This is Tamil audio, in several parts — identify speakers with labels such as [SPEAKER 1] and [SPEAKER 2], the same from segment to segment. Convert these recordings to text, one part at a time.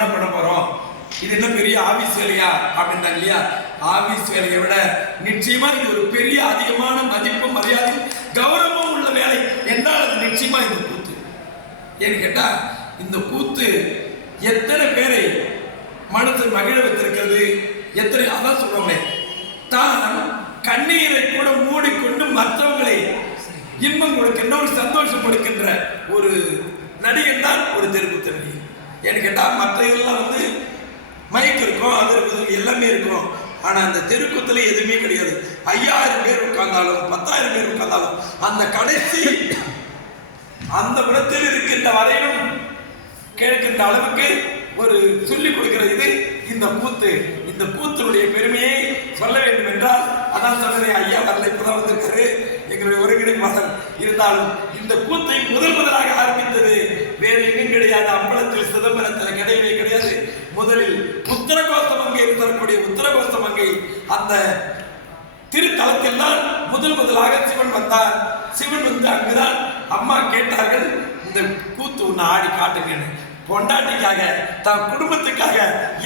[SPEAKER 1] என்ன பண்ண போறோம்? இது என்ன பெரிய ஆபீஸ் வேலையா? அப்படின்றாங்க இல்லையா? ஆபீஸ் வேலையை விட நிச்சயமா இது ஒரு பெரிய அதிகமான மதிப்பு மரியாதை கௌரவம் உள்ள வேலை. என்றால் அது நிச்சயமா இந்த கூத்து. ஏன்னு கேட்டா இந்த கூத்து எத்தனை பேரை மனதில் மகிழ வைத்திருக்கிறது? எத்தனை அதான் சொல்றோமே தான் கண்ணீரை கூட மூடிக்கொண்டு மற்றவங்களை இன்பம் கொடுக்கின்ற ஒரு சந்தோஷம் கொடுக்கின்ற ஒரு நடிகன் தான் ஒரு தெருக்கூத்து தெரியும் ஏன்னு கேட்டால் மற்ற இதெல்லாம் வந்து மைக் இருக்கும் அது இருக்கும் எல்லாமே இருக்கும். ஆனால் அந்த தெருக்கூத்தில் எதுவுமே கிடையாது. ஐயாயிரம் பேர் உட்கார்ந்தாலும் பத்தாயிரம் பேர் உட்கார்ந்தாலும் அந்த கடைசி அந்த இடத்தில் இருக்கின்ற வரையிலும் கேட்கின்ற அளவுக்கு ஒரு சொல்லிக் கொடுக்கிற இது இந்த கூத்து. இந்த கூத்தினுடைய பெருமையை சொல்ல வேண்டும் என்றால் அதான் சொன்னதே ஐயா வரல இப்பதான் வந்திருக்காரு. எங்களுடைய ஒருங்கிணைப்பாளர் இருந்தாலும் இந்த கூத்தை முதல் முதலாக ஆரம்பித்தது வேறு எங்கும் கிடையாது. அம்பலத்தில் சிதம்பரத்தில் கிடையவே கிடையாது. முதலில் உத்தரகோச மங்கை தரக்கூடிய உத்தரகோச மங்கை அந்த திருத்தலத்தில் தான் முதல் முதலாக சிவன் வந்தார். சிவன் வந்து அங்குதான் அம்மா கேட்டார்கள் இந்த கூத்து ஒன்று ஆடி காட்டுங்கன்னு. பொண்டாட்டிக்காக தன் குடும்பத்துக்காக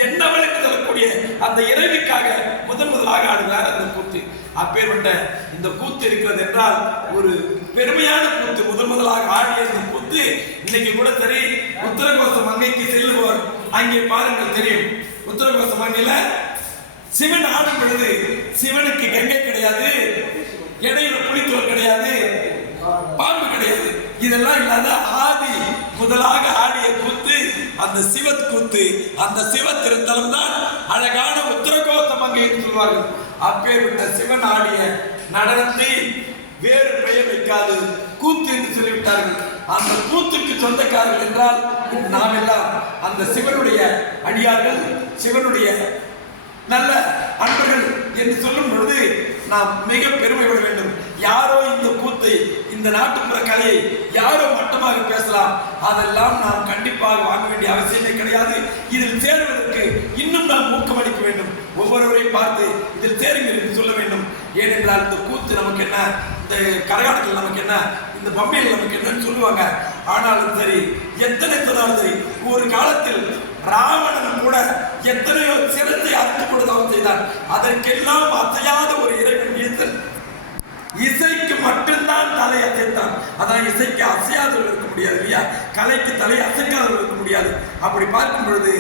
[SPEAKER 1] என்ன என்று சொல்லக்கூடிய அந்த இறைவிக்காக முதன் முதலாக ஆடுகிறார் அந்த கூத்து. அப்பேற்பட்ட இந்த கூத்து இருக்கிறது என்றால் ஒரு பெருமையான கூத்து முதன் முதலாக ஆடிய இந்த கூத்து இன்னைக்கு கூட சரி உத்தரகோச மங்கைக்கு செல்லுவோர். அங்கே பாருங்கள் தெரியும். உத்தரகோச மங்கையில சிவன் ஆடும் பொழுது சிவனுக்கு கங்கை கிடையாது இடையில புளித்தோல் கிடையாது பாம்பு கிடையாது. இதெல்லாம் இல்லாத ஆதி முதலாக ஆடிய கூத்து அந்த சிவத் கூத்து அந்த சிவ திருத்தலம் தான் அழகான உத்தரகோச மங்கை என்று சொல்வார்கள். அப்பேற்பட்ட சிவன் ஆடிய நடனத்தை வேறு பெயர் வைக்காது. கூத்து என்று சொல்லிவிட்டார்கள். அந்த கூத்துக்கு சொந்தக்காரர்கள் என்றால் நாம் எல்லாம் அந்த சிவனுடைய அடியார்கள் சிவனுடைய நல்ல அன்பர்கள் என்று சொல்லும் பொழுது நாம் மிக பெருமைப்பட வேண்டும். யாரோ இந்த கூத்தை இந்த நாட்டுப்புற கலையை யாரோ மட்டமாக பேசலாம். அதெல்லாம் நாம் கண்டிப்பாக வாங்க வேண்டிய அவசியமே கிடையாது. இதில் சேருவதற்கு இன்னும் நாம் ஊக்கமளிக்க வேண்டும். ஒவ்வொருவரையும் பார்த்து இதில் என்று சொல்ல வேண்டும். ஏனென்றால் இந்த கூத்து நமக்கு என்ன? இந்த கரகாட்டத்தில் நமக்கு என்ன? இந்த பம்பையில் நமக்கு என்னன்னு சொல்லுவாங்க. ஆனாலும் சரி எத்தனை சொன்னாலும் சரி ஒரு காலத்தில் ராவணன் கூட எத்தனையோ சிறந்த அறுத்து கொடுத்தாலும் செய்தான். அதற்கெல்லாம் அசையாத ஒரு இறைவன் ஈசன் இசைக்கு மட்டும்தான் தலை அசைத்தான் அதான் இசைக்கு அசையாதவர்கள் இருக்க முடியாது இல்லையா? கலைக்கு தலை அசைக்காதவர்கள் இருக்க முடியாது. அப்படி பார்க்கும் பொழுது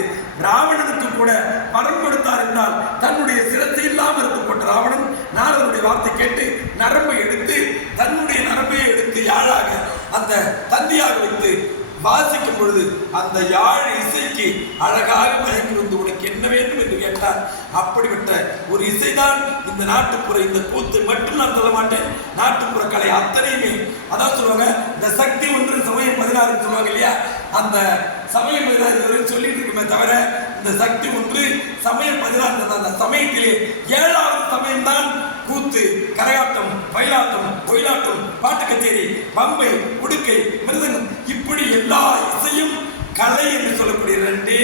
[SPEAKER 1] ராவணனுக்கு கூட வரம் கொடுத்தார் என்றால் தன்னுடைய சிரத்தை இல்லாமல் இருக்கப்பட்ட ராவணன் நாரதனுடைய வார்த்தை கேட்டு நரம்பை எடுத்து தன்னுடைய நரம்பை எடுத்து யாழாக அந்த தந்தியாக வைத்து வாசிக்கும் பொழுது அந்த யாழ் இசைக்கு அழகாக மயங்கி வந்து உனக்கு என்ன வேண்டும்? என்று கேட்டார். அப்படிப்பட்ட ஒரு இசைதான் இந்த நாட்டுப்புற இந்த கூத்து மட்டும் நான் சொல்ல மாட்டேன். நாட்டுப்புற கலை அத்தனையுமே. அதான் சொல்லுவாங்க இந்த சக்தி ஒன்று சமயம் பதினாறு சொல்லுவாங்க இல்லையா? அந்த சமயம் பதினாறு சொல்லிட்டு இருக்குமே தவிர இந்த சக்தி ஒன்று சமயம் பதினாறு அந்த சமயத்திலே ஏழாவது சமயம் தான் கூத்து கரகாட்டம் பயிலாட்டம் ஒயிலாட்டம் பாட்டு கச்சேரி பம்பை உடுக்கை மிருதங்கம் இப்படி எல்லா இசையும் கலை என்று சொல்லக்கூடிய ரெண்டே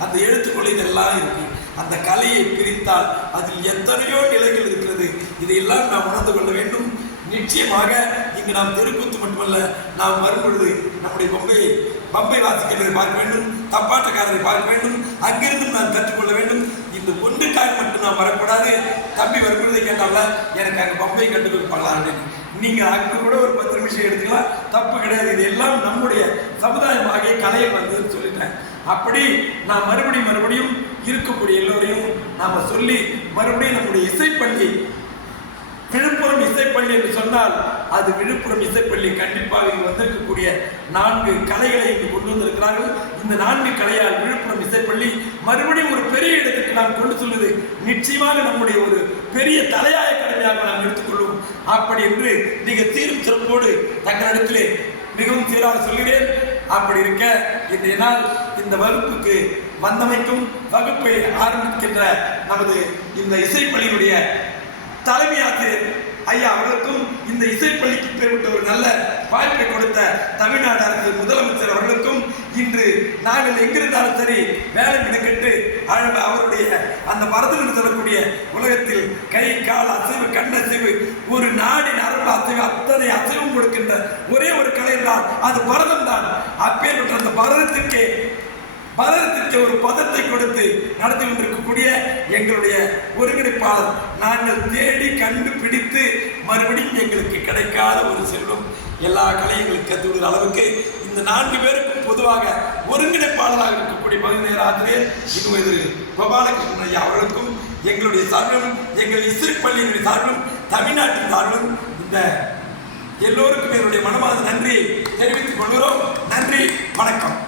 [SPEAKER 1] அந்த எழுத்துக்குள்ள இதெல்லாம் இருக்கு அந்த கலையை பிரித்தால் அதில் எத்தனையோ நிலைகள் இருக்கிறது. இதையெல்லாம் நாம் உணர்ந்து கொள்ள வேண்டும். நிச்சயமாக இங்கு நாம் தெருக்கூத்து மட்டுமல்ல நாம் வரும்பொழுது நம்முடைய பம்பை பம்பை வாசிக்கிறதை பார்க்க வேண்டும் தப்பாட்டக்காரரை பார்க்க வேண்டும் அங்கிருந்தும் நாம் கற்றுக்கொள்ள வேண்டும். இந்த ஒன்றுக்காக மட்டும் நாம் வரக்கூடாது. தம்பி வரும்பொழுதை கேட்டால எனக்கு அங்கே பம்பை கண்டு கொடுப்பாங்களா நீங்கள் நீங்க அங்க கூட ஒரு பத்து நிமிஷம் எடுத்துக்கலாம். தப்பு கிடையாது. இது எல்லாம் நம்முடைய சமுதாயமாகிய கலையை வந்ததுன்னு சொல்லிட்டேன். அப்படி நான் மறுபடியும் மறுபடியும் இருக்கக்கூடிய எல்லோரையும் நாம சொல்லி மறுபடியும் நம்முடைய இசைப்பள்ளி விழுப்புரம் இசைப்பள்ளி என்று சொன்னால் அது விழுப்புரம் இசைப்பள்ளி கண்டிப்பாக இங்கு வந்திருக்கக்கூடிய நான்கு கலைகளை இங்கு கொண்டு வந்திருக்கிறார்கள். இந்த நான்கு கலையால் விழுப்புரம் இசைப்பள்ளி மறுபடியும் ஒரு பெரிய இடத்துக்கு நாம் கொண்டு சொல்வது நிச்சயமாக நம்முடைய ஒரு பெரிய தலையாய கடமையாக நாம் எடுத்துக்கொள்வோம் அப்படி என்று மிக தீரும் சிறப்போடு தங்களிடத்திலே மிகவும் சீராக சொல்கிறேன். அப்படி இருக்க இன்றைய நாள் இந்த வகுப்புக்கு வந்தமைக்கும் வகுப்பை ஆரம்பிக்கின்ற நமது இந்த இசைப்பள்ளியினுடைய தலைமை ஆசிரியர் ஐயா அவர்களுக்கும் இந்த இசைப்பள்ளிக்கு பெறப்பட்ட ஒரு நல்ல வாய்ப்பை கொடுத்த தமிழ்நாடு அரசு முதலமைச்சர் அவர்களுக்கும் இன்று நாங்கள் எங்கிருந்தாலும் சரி வேலை மெனக்கெட்டு அழ- அவருடைய அந்த பரதம் சொல்லக்கூடிய உலகத்தில் கை கால் அசைவு கண்ணசைவு ஒரு நாடின் அரபு அசைவு அத்தனை அசைவும் கொடுக்கின்ற ஒரே ஒரு கலை என்றால் அது பரதம் தான் அப்பேற்பட்ட அந்த பரதத்திற்கே பலருக்கு ஒரு பதத்தை கொடுத்து நடத்தி கொண்டிருக்கக்கூடிய எங்களுடைய ஒருங்கிணைப்பாளர். நாங்கள் தேடி கண்டுபிடித்து மறுபடியும் எங்களுக்கு கிடைக்காத ஒரு செல்வம். எல்லா கலைகளுக்கு கற்றுவிடுற அளவுக்கு இந்த நான்கு பேருக்கும் பொதுவாக ஒருங்கிணைப்பாளராக இருக்கக்கூடிய பகுதி நேர ஆசிரியர் இன்னும் கோபாலகிருஷ்ணன் ஐயா அவர்களுக்கும் எங்களுடைய சார்பிலும் எங்கள் இஸ்ரி பள்ளியினுடைய சார்பிலும் தமிழ்நாட்டின் சார்பிலும் இந்த எல்லோருக்கும் என்னுடைய மனமார்ந்த நன்றியை தெரிவித்துக் கொள்கிறோம். நன்றி வணக்கம்.